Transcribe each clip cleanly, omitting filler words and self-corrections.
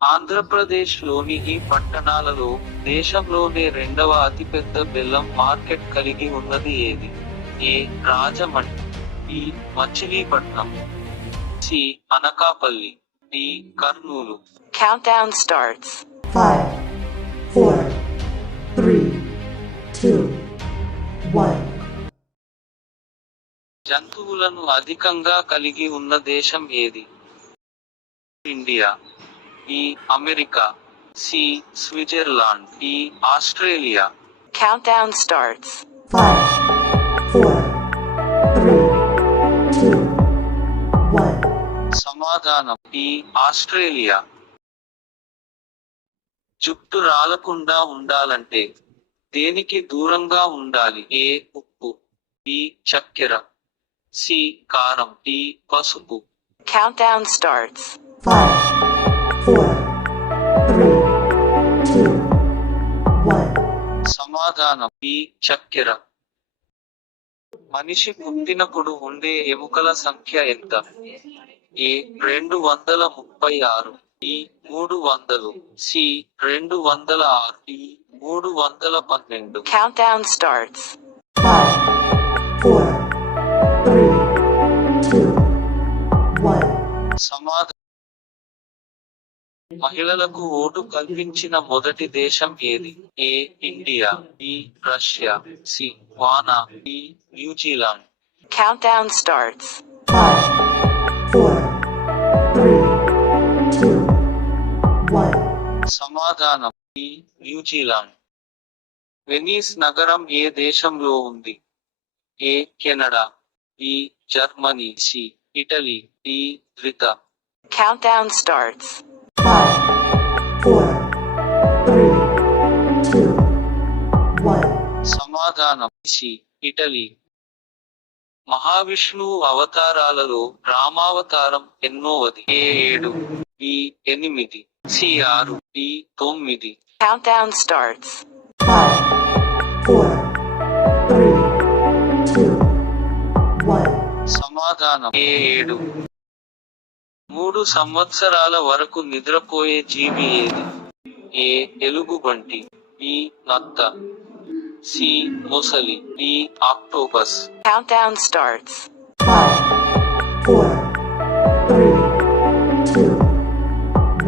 ఆంధ్రప్రదేశ్ లోని ఈ పట్టణాలలో దేశంలోనే రెండవ అతిపెద్ద బెల్లం మార్కెట్ కలిగి ఉన్నది ఏది? A. Rajahmundry, B. Machilipatnam, C. Anakapalli, D. Kurnool. Countdown starts. 5, 4, 3, 2, 1. జంతువులను అధికంగా కలిగి ఉన్న దేశం ఏది? India, B. America, C. Switzerland, D. Australia. Countdown starts. 5, 4, 3, 2, 1. సమాధానం డి. ఆస్ట్రేలియా. జుట్టు రాలకుండా ఉండాలంటే దేనికి దూరంగా ఉండాలి? ఏ. ఉప్పు, బి. చక్కెర, సి. కారం, డి. పసుపు. Countdown starts. 5, 4, 3, 2, 1. సమాధానం బి. చక్కెర. మనిషి పుట్టినప్పుడు ఉండే ఎముకల సంఖ్య ఎంత? A. 236, B. 300, C. 206, D. 312. Countdown starts. 5, 4, 3, 2, 1. సమాధానం. మహిళలకు ఓటు కల్పించిన మొదటి దేశం ఏది? A. India, B. Russia, C. Ghana, D. న్యూజిలాండ్. Countdown starts. 5, 4, 3, 2, 1. సమాధానం బి. న్యూజిలాండ్. వెనీస్ నగరం ఏ దేశంలో ఉంది? A. Canada, B. Germany, C. Italy, D. రిత. Countdown starts. 5, 4, 3, 2, 1. సమాధానం సి. ఇటలీ. మహావిష్ణువు అవతారాలలో రామావతారం ఎన్నోవది? A. 7, B. 8, C. 6, D. 9. Countdown starts. 5, 4, 3, 2, 1. సమాధానం ఏ. 7. 3 సంవత్సరాల వరకు నిద్రపోయే జీవి ఏది? ఏ. ఎలుగుబంటి, బి. నత్త, సి. మొసలి, డి. ఆక్టోపస్. Countdown starts. 5, 4, 3, 2,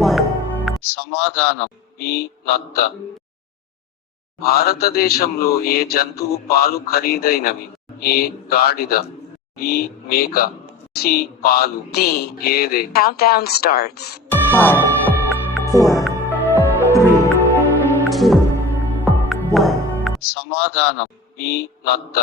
1. సమాధానం బి. నత్త. భారతదేశంలో ఏ జంతువు పాలు ఖరీదైనవి? ఏ. గాడిద, బి. మేక, సి. పాలు, D. గేదె. Countdown starts. 5, 4, 3, 2, 1. సమాధానం బి. నత్త.